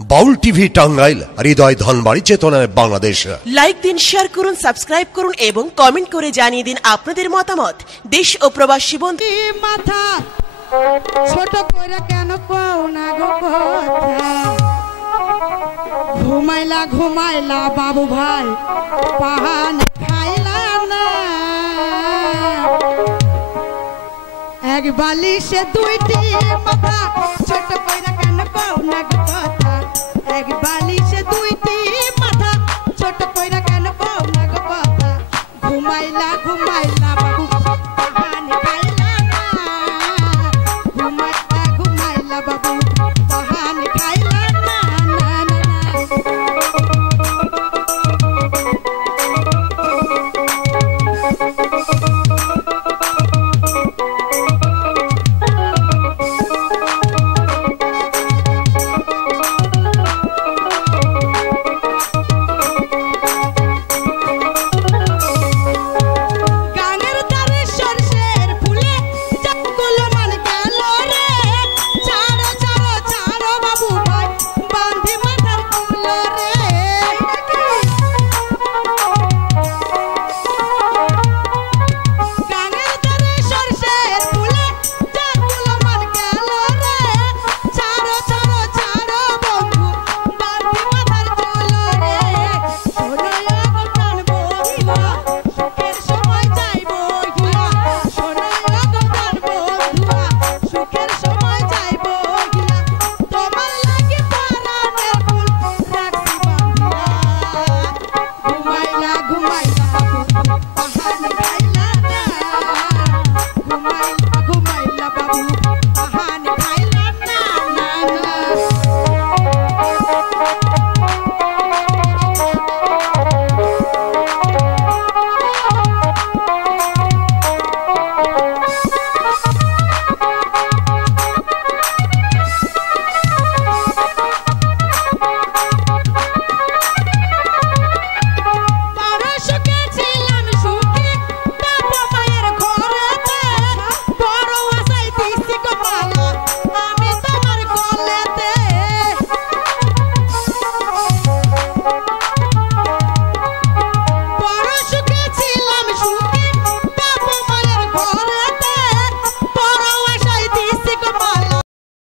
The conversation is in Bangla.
বাউল টিভি টাঙ্গাইল, হৃদয় ধনবাড়ি, চেতনায় বাংলাদেশ। লাইক দিন, শেয়ার করুন, সাবস্ক্রাইব করুন এবং কমেন্ট করে জানিয়ে দিন আপনাদের মতামত। দেশ ও প্রবাসী বন্ধু মাথা ছোট করে কেন পাও না গো কথা, ঘুমাইলা ঘুমাইলা বাবু ভাই পাহান খাইলা না, এক বালিশে দুইটি মাথা ছোট করে কেন পাও না গো কথা,